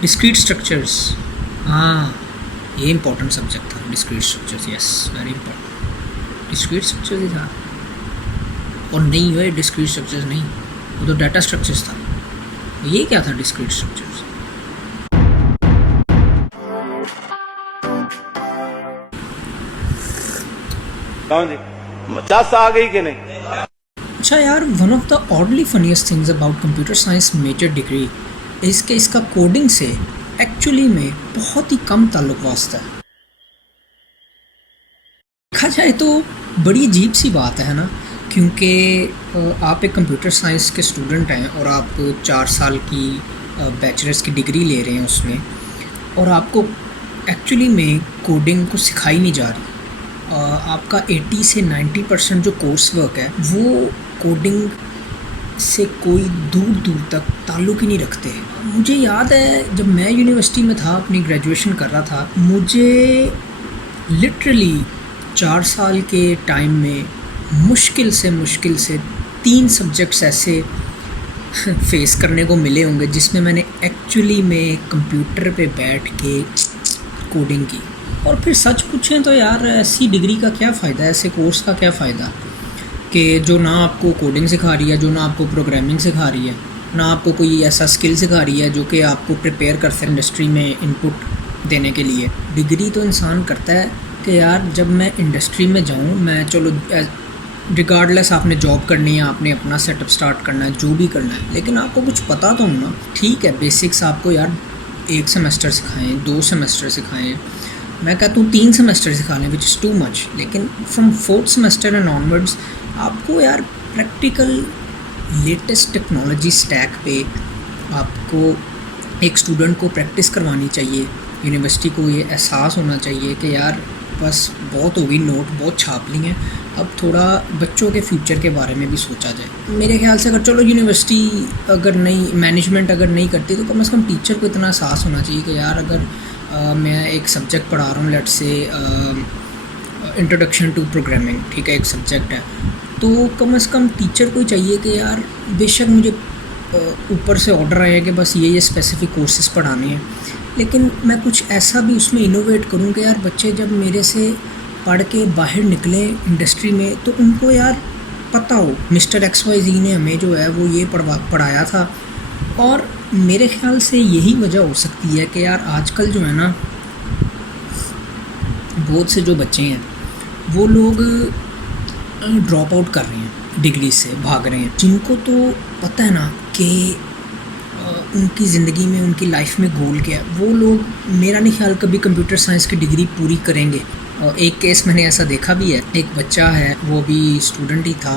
Discrete structures, हाँ ये important subject था। Discrete structures, yes very important. Discrete structures ही था, और नहीं हुए डिस्क्रीट स्ट्रक्चर्स नहीं, वो तो डाटा स्ट्रक्चर्स था। ये क्या था डिस्क्रीट स्ट्रक्चर्स? कौन जी 10 आ गई कि नहीं? अच्छा यार, one of the oddly funniest things about computer science major degree इसके इसका कोडिंग से एक्चुअली में बहुत ही कम ताल्लुक वास्ता है। देखा जाए तो बड़ी अजीब सी बात है ना, क्योंकि आप एक कंप्यूटर साइंस के स्टूडेंट हैं और आप 4 साल की बैचलर्स की डिग्री ले रहे हैं उसमें, और आपको एक्चुअली में कोडिंग को सिखाई नहीं जा रही। आपका 80 से 90% जो कोर्स वर्क है वो कोडिंग से कोई दूर दूर तक ताल्लुक़ ही नहीं रखते। मुझे याद है जब मैं यूनिवर्सिटी में था, अपनी ग्रेजुएशन कर रहा था, मुझे लिटरली 4 साल के टाइम में मुश्किल से 3 सब्जेक्ट्स ऐसे फेस करने को मिले होंगे जिसमें मैंने एक्चुअली में कंप्यूटर पे बैठ के कोडिंग की। और फिर सच पूछें तो यार ऐसी डिग्री का क्या फ़ायदा, ऐसे कोर्स का क्या फ़ायदा कि जो ना आपको कोडिंग सिखा रही है, जो ना आपको प्रोग्रामिंग सिखा रही है, ना आपको कोई ऐसा स्किल सिखा रही है जो कि आपको प्रिपेयर कर सके इंडस्ट्री में इनपुट देने के लिए। डिग्री तो इंसान करता है कि यार जब मैं इंडस्ट्री में जाऊँ, मैं चलो रिगार्डलेस आपने जॉब करनी है, आपने अपना सेटअप स्टार्ट करना है, जो भी करना है, लेकिन आपको कुछ पता तो हो ना। ठीक है, बेसिक्स आपको यार 1 सेमेस्टर सिखाएं, 2 सेमेस्टर सिखाएं, मैं कहता हूँ 3 सेमेस्टर सिखा लें, विच इज़ टू मच, लेकिन from 4th semester and onwards आपको यार प्रैक्टिकल लेटेस्ट टेक्नोलॉजी स्टैक पे आपको एक स्टूडेंट को प्रैक्टिस करवानी चाहिए। यूनिवर्सिटी को ये एहसास होना चाहिए कि यार बस बहुत होगी, नोट बहुत छाप ली हैं, अब थोड़ा बच्चों के फ्यूचर के बारे में भी सोचा जाए। मेरे ख्याल से अगर चलो यूनिवर्सिटी अगर नहीं, मैनेजमेंट अगर नहीं करती, तो कम से कम टीचर को इतना एहसास होना चाहिए कि यार अगर मैं एक सब्जेक्ट पढ़ा रहा हूँ, let's say introduction to programming, ठीक है, एक सब्जेक्ट है, तो कम से कम टीचर को ही चाहिए कि यार बेशक मुझे ऊपर से ऑर्डर आया कि बस ये स्पेसिफिक कोर्सेज़ पढ़ाने हैं, लेकिन मैं कुछ ऐसा भी उसमें इनोवेट करूँ कि यार बच्चे जब मेरे से पढ़ के बाहर निकले इंडस्ट्री में तो उनको यार पता हो मिस्टर XYZ ने हमें जो है वो ये पढ़ाया था। और मेरे ख्याल से यही वजह हो सकती है कि यार आजकल जो है ना, बहुत से जो बच्चे हैं वो लोग ड्रॉप आउट कर रहे हैं, डिग्री से भाग रहे हैं, जिनको तो पता है ना कि उनकी ज़िंदगी में, उनकी लाइफ में गोल क्या है, वो लोग मेरा नहीं ख्याल कभी कंप्यूटर साइंस की डिग्री पूरी करेंगे। और एक केस मैंने ऐसा देखा भी है, एक बच्चा है, वो भी स्टूडेंट ही था,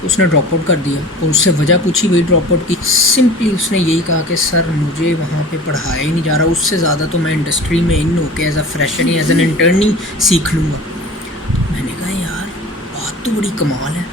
तो उसने ड्रॉप आउट कर दिया, और उससे वजह पूछी वही ड्रॉप आउट की, सिंपली उसने यही कहा कि सर मुझे वहाँ पे पढ़ाया ही नहीं जा रहा, उससे ज़्यादा तो मैं इंडस्ट्री में इन होके एज अ फ्रेशर ही, एज एन इंटर्न ही सीख लूँगा। मैंने कहा यार बात तो बड़ी कमाल है,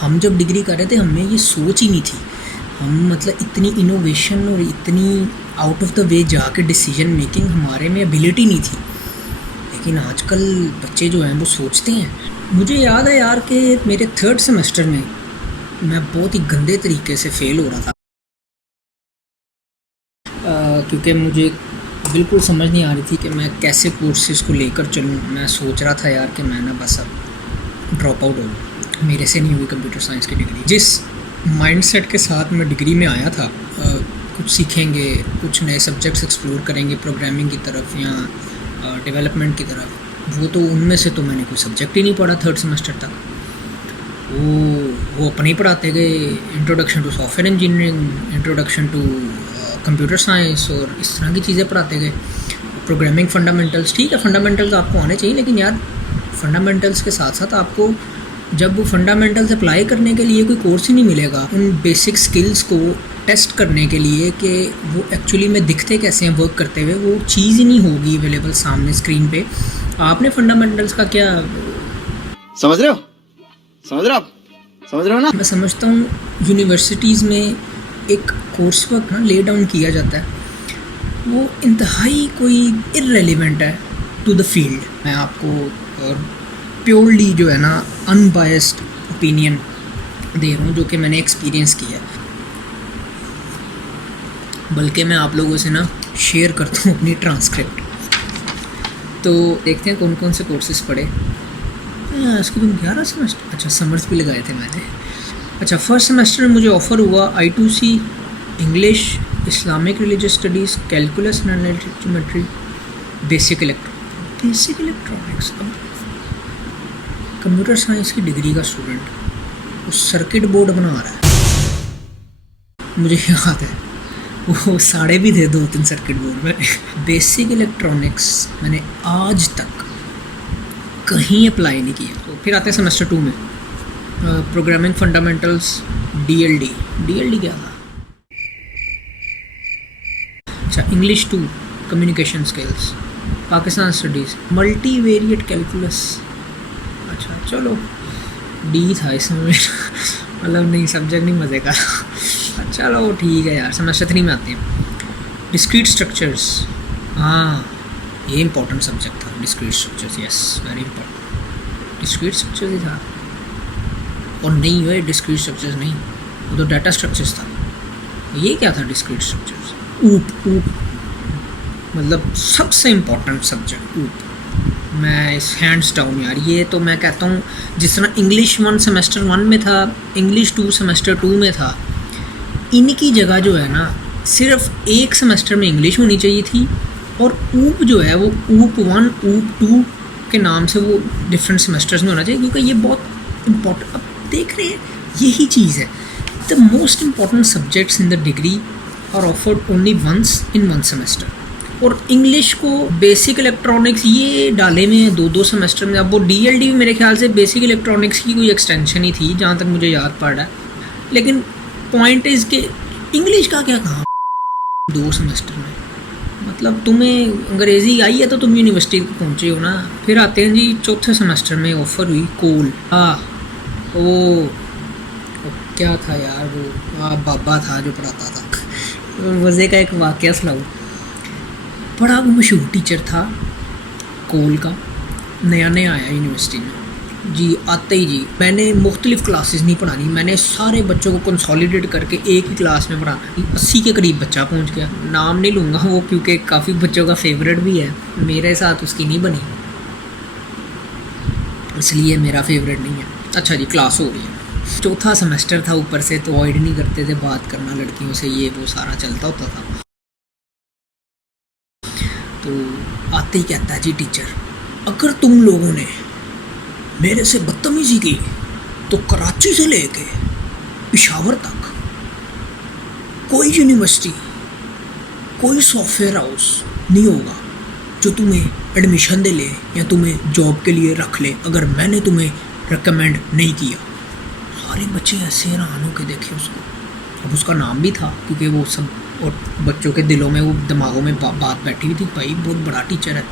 हम जब डिग्री कर रहे थे हमें ये सोच ही नहीं थी, हम मतलब इतनी इनोवेशन और इतनी आउट ऑफ द वे जाके डिसीजन मेकिंग हमारे में एबिलिटी नहीं थी, लेकिन आजकल बच्चे जो हैं वो सोचते हैं। मुझे याद है यार कि मेरे 3rd सेमेस्टर में मैं बहुत ही गंदे तरीके से फ़ेल हो रहा था, क्योंकि मुझे बिल्कुल समझ नहीं आ रही थी कि मैं कैसे कोर्सेज़ को लेकर चलूँ। मैं सोच रहा था यार कि मैं ना बस अब ड्रॉप आउट हो गया, मेरे से नहीं हुई कंप्यूटर साइंस की डिग्री। जिस माइंडसेट के साथ मैं डिग्री में आया था, कुछ सीखेंगे, कुछ नए सब्जेक्ट्स एक्सप्लोर करेंगे प्रोग्रामिंग की तरफ या डेवलपमेंट की तरफ, वो तो उनमें से तो मैंने कोई सब्जेक्ट ही नहीं पढ़ा 3rd सेमेस्टर तक। वो अपने ही पढ़ाते गए, introduction to software engineering, introduction to computer science, और इस तरह की चीज़ें पढ़ाते गए। प्रोग्रामिंग फंडामेंटल्स, ठीक है फंडामेंटल्स आपको आने चाहिए, लेकिन यार फंडामेंटल्स के साथ साथ आपको जब वो फंडामेंटल्स अप्लाई करने के लिए कोई कोर्स ही नहीं मिलेगा उन बेसिक स्किल्स को टेस्ट करने के लिए कि वो एक्चुअली में दिखते कैसे हैं वर्क करते हुए, वो चीज़ ही नहीं होगी अवेलेबल सामने स्क्रीन पे। आपने फंडामेंटल्स का क्या समझ रहे हो ना? मैं समझता हूँ यूनिवर्सिटीज़ में एक कोर्स वर्क ना ले डाउन किया जाता है, वो इंतहाई कोई इररेलेवेंट है टू द फील्ड। मैं आपको प्योरली जो है ना अनबायस्ड ओपिनियन दे रहा हूँ जो कि मैंने एक्सपीरियंस किया है, बल्कि मैं आप लोगों से ना शेयर करता हूँ अपनी ट्रांसक्रिप्ट। तो देखते हैं कौन कौन से कोर्सेज पढ़े। इसके तुम 11 सेमेस्टर, अच्छा समर्स भी लगाए थे मैंने। अच्छा, फर्स्ट सेमेस्टर में मुझे ऑफ़र हुआ I2C, English, Islamic religious studies, calculus and analytic geometry, basic electronics. अब कंप्यूटर साइंस की डिग्री का स्टूडेंट वो सर्किट बोर्ड बना रहा है, मुझे याद है वो साड़े भी थे 2-3 सर्किट बोर्ड में। बेसिक इलेक्ट्रॉनिक्स मैंने आज तक कहीं अप्लाई नहीं किया। तो फिर आते हैं सेमेस्टर 2 में, प्रोग्रामिंग फंडामेंटल्स, DLD क्या था? अच्छा, English 2, communication skills, Pakistan studies, multivariate calculus. अच्छा चलो, D था इसमें मतलब नहीं, सब्जेक्ट नहीं मज़े का। चलो ठीक है यार। सेमेस्टर 3 में आते हैं, डिस्क्रीट स्ट्रक्चर्स। हाँ, ये इंपॉर्टेंट सब्जेक्ट था, discrete structures. Yes, very important. Discrete structures ही था, और नहीं हुए डिस्क्रीट स्ट्रक्चर्स नहीं, वो तो डाटा स्ट्रक्चर्स था। ये क्या था डिस्क्रीट स्ट्रक्चर्स? ऊप मतलब सबसे इम्पोर्टेंट सब्जेक्ट ऊप। मैं इस हैंड्स डाउन यार, ये तो मैं कहता हूँ जिस तरह इंग्लिश 1 सेमेस्टर 1 में था, इंग्लिश 2 सेमेस्टर 2 में था, इनकी जगह जो है ना सिर्फ एक सेमेस्टर में इंग्लिश होनी चाहिए थी, और ऊप जो है वो ऊप 1 ऊप 2 के नाम से वो डिफरेंट सेमेस्टर्स में होना चाहिए, क्योंकि ये बहुत इम्पोर्टेंट। अब देख रहे हैं, यही चीज़ है। The most important subjects in the degree are offered only once in 1 semester. और इंग्लिश को बेसिक इलेक्ट्रॉनिक्स ये डाले में 2-2 सेमेस्टर में। अब वो DLD मेरे ख्याल से बेसिक इलेक्ट्रॉनिक्स की कोई एक्सटेंशन ही थी, जहाँ तक मुझे याद पड़ रहा है। लेकिन पॉइंट इज़ कि इंग्लिश का क्या काम 2 सेमेस्टर में? मतलब तुम्हें अंग्रेज़ी आई है तो तुम यूनिवर्सिटी पहुँचे हो ना। फिर आते हैं जी चौथे सेमेस्टर में ऑफ़र हुई कोल। वो क्या था यार, वो बाबा था जो पढ़ाता था। मज़े का एक वाक़या सुनाऊँ। बड़ा वो मशहूर टीचर था कोल का, नया आया यूनिवर्सिटी में जी। आते ही जी मैंने मुख्तलिफ़ क्लासेस नहीं पढ़ानी, मैंने सारे बच्चों को कंसोलिडेट करके एक ही क्लास में पढ़ाना। 80 के करीब बच्चा पहुंच गया। नाम नहीं लूँगा वो, क्योंकि काफ़ी बच्चों का फेवरेट भी है, मेरे साथ उसकी नहीं बनी, इसलिए मेरा फेवरेट नहीं है। अच्छा जी, क्लास हो रही है, चौथा सेमेस्टर था, ऊपर से तो अवॉइड नहीं करते थे बात करना लड़कियों से, ये वो सारा चलता होता था। तो आते ही कहता है जी टीचर, अगर तुम लोगों ने मेरे से बदतमीजी की तो कराची से लेके पेशावर तक कोई यूनिवर्सिटी, कोई सॉफ्टवेयर हाउस नहीं होगा जो तुम्हें एडमिशन दे ले या तुम्हें जॉब के लिए रख ले, अगर मैंने तुम्हें रिकमेंड नहीं किया। सारे बच्चे ऐसे हैरान होकर देखे उसको। अब उसका नाम भी था, क्योंकि वो सब और बच्चों के दिलों में, वो दिमागों में बात बैठी हुई थी, भाई बहुत बड़ा टीचर है।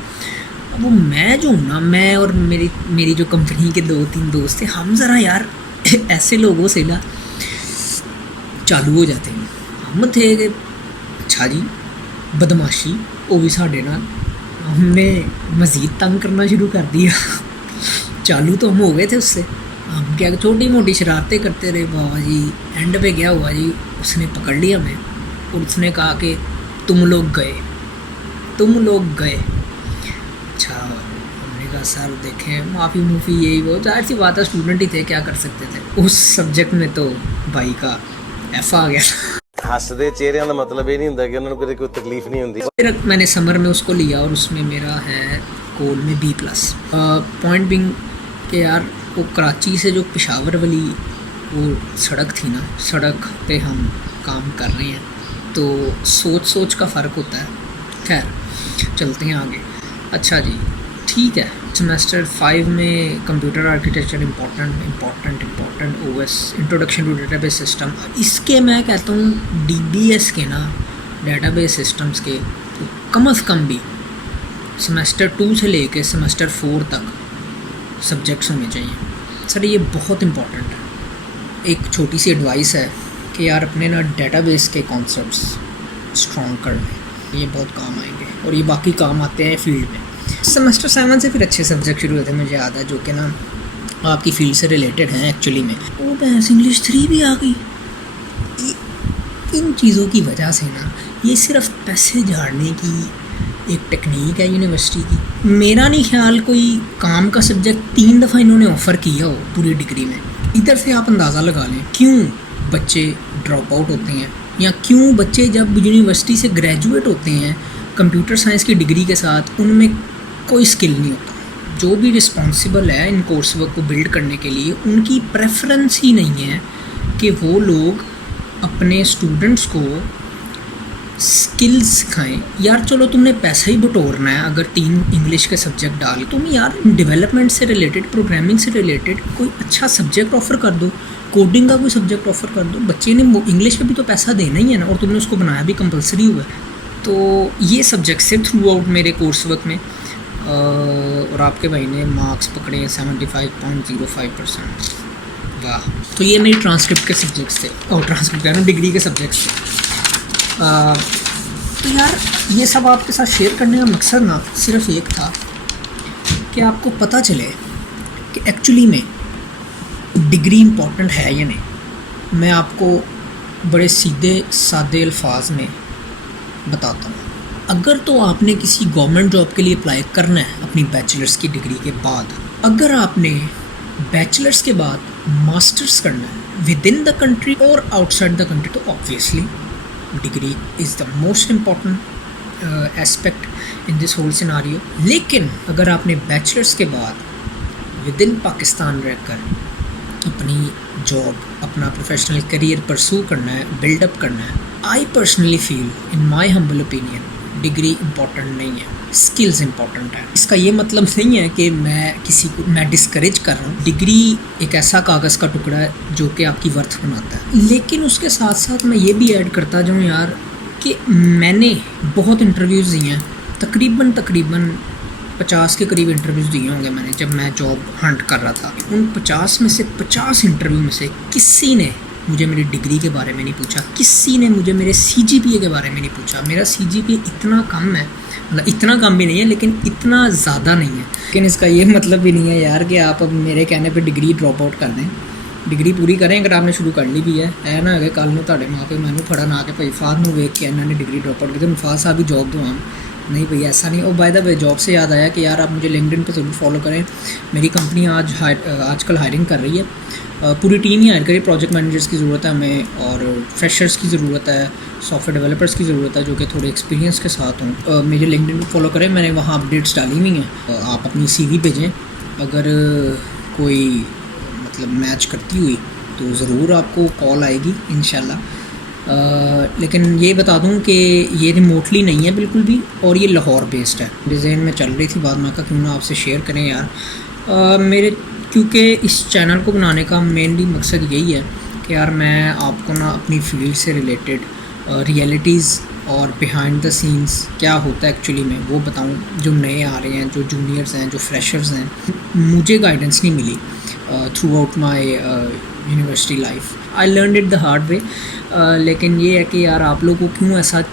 अब वो मैं जो हूँ ना, मैं और मेरी जो कंपनी के 2-3 दोस्त थे, हम ज़रा यार ऐसे लोगों से ना चालू हो जाते हैं। हम थे कि अच्छा जी बदमाशी, वो भी साढ़े नाल, हमने मज़ीद तंग करना शुरू कर दिया। चालू तो हम हो गए थे उससे, हम क्या छोटी मोटी शरारतें करते रहे। बाबा जी एंड पे क्या हुआ जी, उसने पकड़ लिया हमें और उसने कहा कि तुम लोग गए। अच्छा, हमने कहा सर देखें माफ़ी मूफ़ी यही वो, जाहिर सी बात है स्टूडेंट ही थे, क्या कर सकते थे। उस सब्जेक्ट में तो भाई का F आ गया। हसदे चेहरिਆਂ ਦਾ मतलब ये नहीं ਹੁੰਦਾ कि उन्होंने कोई तकलीफ नहीं होती। फिर मैंने समर में उसको लिया और उसमें मेरा है कोल में B+। पॉइंट बिंग कि यार वो कराची से जो पेशावर वाली वो सड़क थी ना, सड़क पे हम काम कर रहे हैं, तो सोच का फ़र्क होता है। खैर चलते हैं आगे। अच्छा जी ठीक है, सेमेस्टर 5 में computer architecture important OS, introduction to database system. इसके मैं कहता हूँ DBS के ना, डेटाबेस सिस्टम्स के तो कम अज़ कम भी सेमेस्टर 2 से लेके सेमेस्टर 4 तक सब्जेक्ट्स होने चाहिए। सर ये बहुत इम्पोर्टेंट है। एक छोटी सी एडवाइस है कि यार अपने ना डेटाबेस के कॉन्सेप्ट्स स्ट्रॉन्ग कर लें, ये बहुत काम आएंगे और ये बाकी काम आते हैं फील्ड में। सेमेस्टर 7 से फिर अच्छे सब्जेक्ट शुरू होते हैं, मुझे याद है, जो कि ना आपकी फील्ड से रिलेटेड हैं एक्चुअली में। वो बस इंग्लिश 3 भी आ गई। इन चीज़ों की वजह से ना ये सिर्फ पैसे झाड़ने की एक टेक्निक है यूनिवर्सिटी की। मेरा नहीं ख्याल कोई काम का सब्जेक्ट 3 दफ़ा इन्होंने ऑफ़र किया हो पूरी डिग्री में। इधर से आप अंदाज़ा लगा लें क्यों बच्चे ड्रॉप आउट होते हैं, या क्यों बच्चे जब यूनिवर्सिटी से ग्रेजुएट होते हैं कंप्यूटर साइंस की डिग्री के साथ उनमें कोई स्किल नहीं होता। जो भी रिस्पॉन्सिबल है इन कोर्स वर्क को बिल्ड करने के लिए उनकी प्रेफरेंस ही नहीं है कि वो लोग अपने स्टूडेंट्स को स्किल्स सिखाएं। यार चलो तुमने पैसा ही बटोरना है, अगर 3 इंग्लिश के सब्जेक्ट डाल तुम यार डेवलपमेंट से रिलेटेड, प्रोग्रामिंग से रिलेटेड कोई अच्छा सब्जेक्ट ऑफ़र कर दो, कोडिंग का कोई सब्जेक्ट ऑफ़र कर दो। बच्चे ने इंग्लिश पे भी तो पैसा देना ही है ना, और तुमने उसको बनाया भी कंपलसरी हुआ है। तो ये सब्जेक्ट से थ्रू आउट मेरे कोर्स वर्क में और आपके भाई ने मार्क्स पकड़े हैं 75.05%। वाह। तो ये मेरी ट्रांसक्रिप्ट के सब्जेक्ट्स थे, और ट्रांसक्रिप्ट है ना डिग्री के सब्जेक्ट्स थे। तो यार ये सब आपके साथ शेयर करने का मकसद ना सिर्फ एक था कि आपको पता चले कि एक्चुअली में डिग्री इम्पॉर्टेंट है या नहीं। मैं आपको बड़े सीधे सादे अल्फाज में बताता हूँ। अगर तो आपने किसी गवर्नमेंट जॉब के लिए अप्लाई करना है अपनी बैचलर्स की डिग्री के बाद, अगर आपने बैचलर्स के बाद मास्टर्स करना है विद इन द कंट्री और आउटसाइड द कंट्री, तो obviously degree is the most important aspect in this whole scenario. लेकिन अगर आपने बैचलर्स के बाद विद इन पाकिस्तान रहकर अपनी जॉब, अपना प्रोफेशनल करियर परसू करना है, बिल्डअप करना है, I personally feel in my humble opinion degree important नहीं है, स्किल्स इम्पॉर्टेंट है। इसका ये मतलब नहीं है कि मैं डिस्करेज कर रहा हूँ। डिग्री एक ऐसा कागज़ का टुकड़ा है जो कि आपकी वर्थ बनाता है, लेकिन उसके साथ साथ मैं ये भी ऐड करता जाऊँ यार कि मैंने बहुत इंटरव्यूज़ दिए हैं, तकरीबन 50 के करीब इंटरव्यूज़ दिए होंगे मैंने जब मैं जॉब हंट कर रहा था। उन 50 में से 50 इंटरव्यू में से किसी ने मुझे मेरी डिग्री के बारे में नहीं पूछा, किसी ने मुझे मेरे CGPA के बारे में नहीं पूछा। मेरा CGPA इतना कम है, मतलब इतना कम भी नहीं है लेकिन इतना ज़्यादा नहीं है। लेकिन इसका ये मतलब भी नहीं है यार कि आप अब मेरे कहने पे डिग्री ड्रॉप आउट कर दें। डिग्री पूरी करें अगर आपने शुरू कर ली भी है ना, अगर कल में ਤੁਹਾਡੇ माँ पे मैंने फड़न आके भाई फाद में वेख के इन्होंने डिग्री ड्रॉप आउट की तो फाद साहब भी जॉब दो हम नहीं भैया, ऐसा नहीं। और बाय द वे जॉब से याद आया कि यार आप मुझे लिंक्डइन पे ज़रूर फॉलो करें। मेरी कंपनी आजकल हायरिंग कर रही है, पूरी टीम ही हायर करी। प्रोजेक्ट मैनेजर्स की ज़रूरत है हमें, और फ्रेशर्स की ज़रूरत है, सॉफ्टवेयर डेवलपर्स की ज़रूरत है जो कि थोड़े एक्सपीरियंस के साथ हों। मुझे लिंक्डइन पे फॉलो करें, मैंने वहाँ अपडेट्स डाली हुई हैं। आप अपनी CV भेजें, अगर कोई मतलब मैच करती हुई तो ज़रूर आपको कॉल आएगी इंशाल्लाह। लेकिन ये बता दूं कि ये रिमोटली नहीं है बिल्कुल भी, और ये लाहौर बेस्ड है। डिज़ाइन में चल रही थी बात, मैं कहा क्यों ना आपसे शेयर करें यार। मेरे क्योंकि इस चैनल को बनाने का मेनली मकसद यही है कि यार मैं आपको ना अपनी फील्ड से रिलेटेड रियलिटीज़ और बिहाइंड द सीन्स क्या होता है एक्चुअली में वो बताऊं। जो नए आ रहे हैं, जो जूनियर्स हैं, जो फ्रेशर्स हैं, मुझे गाइडेंस नहीं मिली throughout my university life. I learn it the hard way. लेकिन ये है कि यार आप लोगों को क्यों ऐसा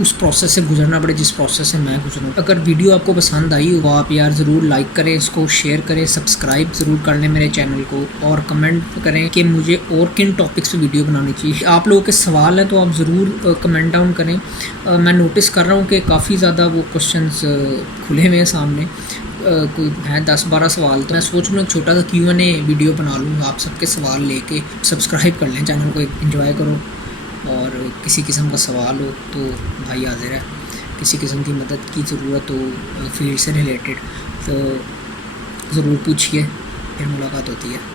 उस प्रोसेस से गुजरना पड़े जिस प्रोसेस से मैं गुजरूँ। अगर वीडियो आपको पसंद आई हो आप यार ज़रूर लाइक करें, इसको शेयर करें, सब्सक्राइब ज़रूर कर लें मेरे चैनल को, और कमेंट करें कि मुझे और किन टॉपिक्स पे वीडियो बनानी चाहिए। आप लोगों के सवाल हैं तो आप ज़रूर कमेंट डाउन करें। मैं नोटिस कर रहा हूँ कि काफ़ी ज़्यादा वो क्वेश्चंस खुले हुए हैं सामने, कोई हैं 10-12 सवाल। तो मैं सोच रहा हूँ छोटा सा Q&A वीडियो बना लूँ, आप सबके सवाल लेके। सब्सक्राइब कर लें चैनल को, एंजॉय करो, और किसी किस्म का सवाल हो तो भाई हाजिर है। किसी किस्म की मदद की ज़रूरत हो फील्ड से रिलेटेड तो ज़रूर पूछिए, फिर मुलाकात होती है।